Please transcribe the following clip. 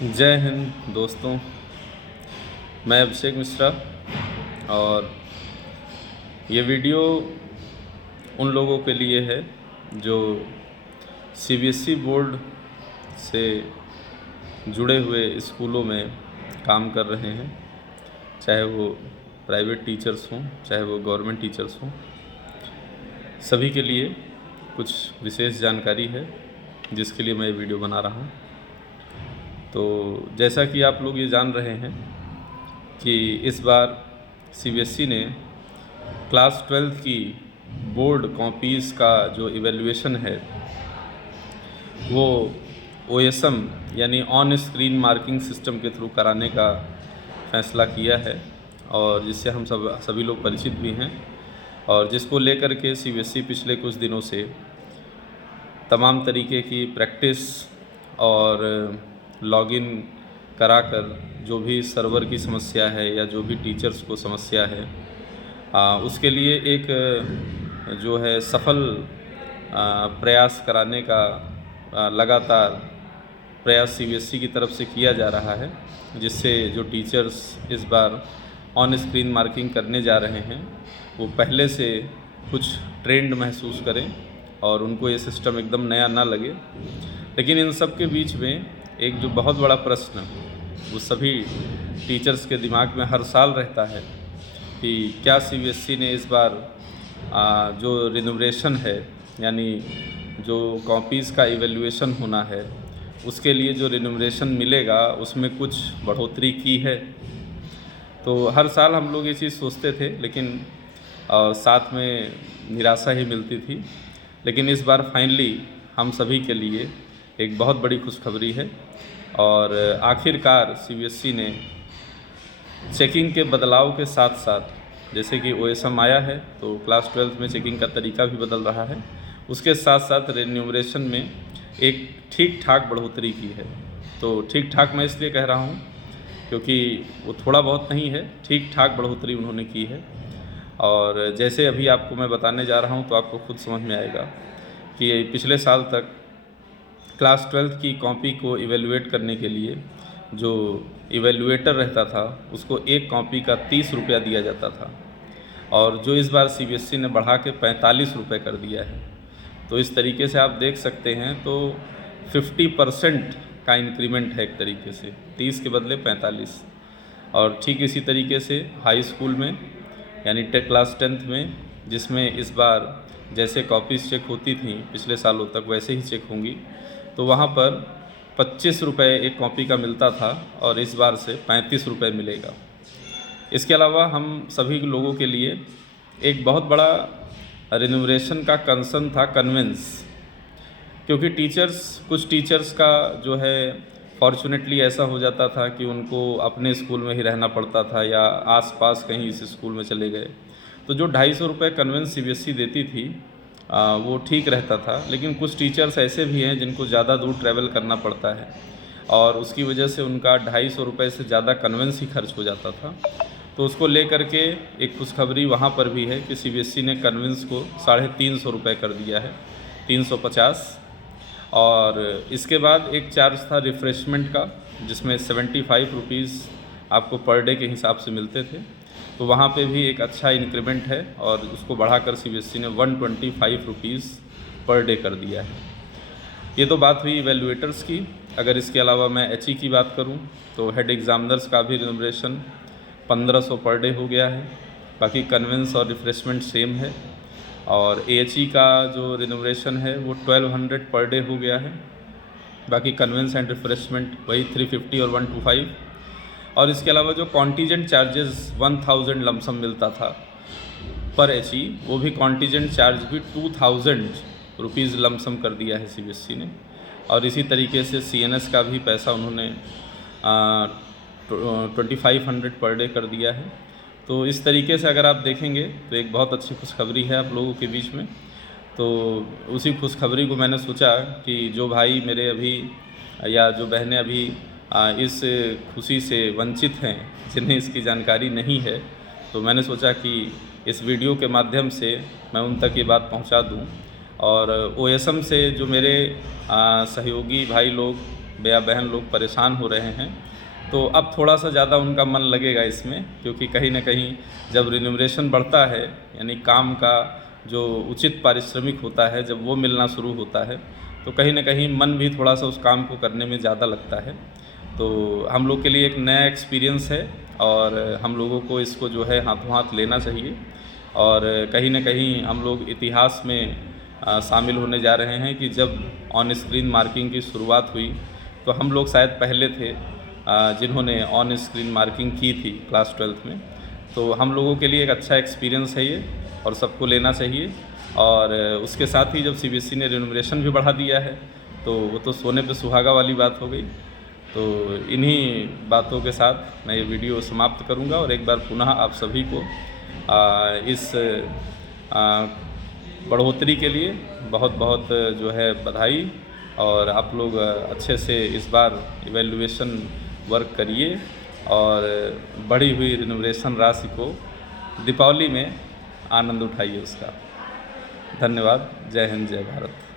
जय हिंद दोस्तों। मैं अभिषेक मिश्रा और ये वीडियो उन लोगों के लिए है जो सीबीएसई बोर्ड से जुड़े हुए स्कूलों में काम कर रहे हैं, चाहे वो प्राइवेट टीचर्स हों चाहे वो गवर्नमेंट टीचर्स हों। सभी के लिए कुछ विशेष जानकारी है जिसके लिए मैं ये वीडियो बना रहा हूँ। तो जैसा कि आप लोग ये जान रहे हैं कि इस बार सीबीएसई ने क्लास 12 की बोर्ड कॉपीज़ का जो इवैल्यूएशन है वो ओएसएम यानी ऑन स्क्रीन मार्किंग सिस्टम के थ्रू कराने का फ़ैसला किया है और जिससे हम सभी लोग परिचित भी हैं और जिसको लेकर के सीबीएसई पिछले कुछ दिनों से तमाम तरीके की प्रैक्टिस और लॉगिन कराकर जो भी सर्वर की समस्या है या जो भी टीचर्स को समस्या है उसके लिए एक जो है सफल प्रयास कराने का लगातार प्रयास सीबीएसई की तरफ से किया जा रहा है, जिससे जो टीचर्स इस बार ऑन स्क्रीन मार्किंग करने जा रहे हैं वो पहले से कुछ ट्रेंड महसूस करें और उनको ये सिस्टम एकदम नया ना लगे। लेकिन इन सब के बीच में एक जो बहुत बड़ा प्रश्न वो सभी टीचर्स के दिमाग में हर साल रहता है कि क्या सीबीएसई ने इस बार जो रिन्यूमरेशन है यानी जो कॉपीज़ का इवैल्यूएशन होना है उसके लिए जो रिन्यूमरेशन मिलेगा उसमें कुछ बढ़ोतरी की है। तो हर साल हम लोग ये चीज़ सोचते थे लेकिन साथ में निराशा ही मिलती थी। लेकिन इस बार फाइनली हम सभी के लिए एक बहुत बड़ी खुशखबरी है और आखिरकार सीबीएसई ने चेकिंग के बदलाव के साथ साथ जैसे कि ओएसएम आया है तो क्लास 12 में चेकिंग का तरीका भी बदल रहा है, उसके साथ साथ रिन्यूमरेशन में एक ठीक ठाक बढ़ोतरी की है। तो ठीक ठाक मैं इसलिए कह रहा हूँ क्योंकि वो थोड़ा बहुत नहीं है, ठीक ठाक बढ़ोतरी उन्होंने की है। और जैसे अभी आपको मैं बताने जा रहा हूँ तो आपको खुद समझ में आएगा कि पिछले साल तक क्लास 12 की कॉपी को इवैल्यूएट करने के लिए जो इवैल्यूएटर रहता था उसको एक कॉपी का 30 रुपया दिया जाता था और जो इस बार सीबीएसई ने बढ़ा के 45 रुपये कर दिया है। तो इस तरीके से आप देख सकते हैं तो 50% का इंक्रीमेंट है एक तरीके से, 30 के बदले 45। और ठीक इसी तरीके से हाई स्कूल में यानी क्लास 10th में, जिसमें इस बार जैसे कॉपीज़ चेक होती थी पिछले सालों तक वैसे ही चेक होंगी, तो वहाँ पर 25 रुपये एक कॉपी का मिलता था और इस बार से 35 रुपये मिलेगा। इसके अलावा हम सभी लोगों के लिए एक बहुत बड़ा रिन्यूमरेशन का कंसर्न था कन्वेंस, क्योंकि कुछ टीचर्स का जो है फॉर्चुनेटली ऐसा हो जाता था कि उनको अपने स्कूल में ही रहना पड़ता था या आसपास कहीं इस स्कूल में चले गए, तो जो 250 रुपये कन्वेंस सीबीएसई देती थी वो ठीक रहता था। लेकिन कुछ टीचर्स ऐसे भी हैं जिनको ज़्यादा दूर ट्रैवल करना पड़ता है और उसकी वजह से उनका 250 रुपये से ज़्यादा कन्वेंस ही खर्च हो जाता था। तो उसको लेकर के एक खुशखबरी वहाँ पर भी है कि सीबीएसई ने कन्वेंस को 350 रुपये कर दिया है, 350। और इसके बाद एक चार्ज था रिफ़्रेशमेंट का जिसमें 75 रुपीज़ आपको पर डे के हिसाब से मिलते थे, तो वहाँ पे भी एक अच्छा इंक्रीमेंट है और उसको बढ़ाकर सीबीएसई ने 125 रुपीज़ पर डे कर दिया है। ये तो बात हुई इवैल्यूएटर्स की। अगर इसके अलावा मैं एचई की बात करूं तो हेड एग्ज़ामिनर्स का भी रिन्यूमरेशन 1500 पर डे हो गया है। बाकी कन्वेंस और रिफ़्रेशमेंट सेम है और एएचई का जो रिन्यूमरेशन है वो 1200 पर डे हो गया है। बाकी कन्वेंस एंड रिफ़्रेशमेंट वही 350 और 125। और इसके अलावा जो कॉन्टीजेंट चार्जेस 1000 लमसम मिलता था पर एचई, वो भी कॉन्टीजेंट चार्ज भी 2000 रुपीज़ लमसम कर दिया है सीबीएसई ने। और इसी तरीके से सीएनएस का भी पैसा उन्होंने 2500 पर डे कर दिया है। तो इस तरीके से अगर आप देखेंगे तो एक बहुत अच्छी खुशखबरी है आप लोगों के बीच में। तो उसी खुशखबरी को मैंने सोचा कि जो भाई मेरे अभी या जो बहनें अभी इस खुशी से वंचित हैं, जिन्हें इसकी जानकारी नहीं है, तो मैंने सोचा कि इस वीडियो के माध्यम से मैं उन तक ये बात पहुंचा दूं। और ओएसएम से जो मेरे सहयोगी भाई लोग भैया बहन लोग परेशान हो रहे हैं, तो अब थोड़ा सा ज़्यादा उनका मन लगेगा इसमें, क्योंकि कहीं ना कहीं जब रिन्यूमरेशन बढ़ता है, यानी काम का जो उचित पारिश्रमिक होता है जब वो मिलना शुरू होता है, तो कहीं ना कहीं मन भी थोड़ा सा उस काम को करने में ज़्यादा लगता है। तो हम लोग के लिए एक नया एक्सपीरियंस है और हम लोगों को इसको जो है हाथों हाथ लेना चाहिए। और कहीं ना कहीं हम लोग इतिहास में शामिल होने जा रहे हैं कि जब ऑन स्क्रीन मार्किंग की शुरुआत हुई तो हम लोग शायद पहले थे जिन्होंने ऑन स्क्रीन मार्किंग की थी क्लास 12th में। तो हम लोगों के लिए एक अच्छा एक्सपीरियंस है ये और सबको लेना चाहिए। और उसके साथ ही जब सीबीएसई ने रिन्यूमरेशन भी बढ़ा दिया है तो वो तो सोने पे सुहागा वाली बात हो गई। तो इन्हीं बातों के साथ मैं ये वीडियो समाप्त करूंगा और एक बार पुनः आप सभी को इस बढ़ोतरी के लिए बहुत बहुत जो है बधाई। और आप लोग अच्छे से इस बार इवैल्यूएशन वर्क करिए और बढ़ी हुई रिन्यूमरेशन राशि को दीपावली में आनंद उठाइए उसका। धन्यवाद। जय हिंद, जय भारत।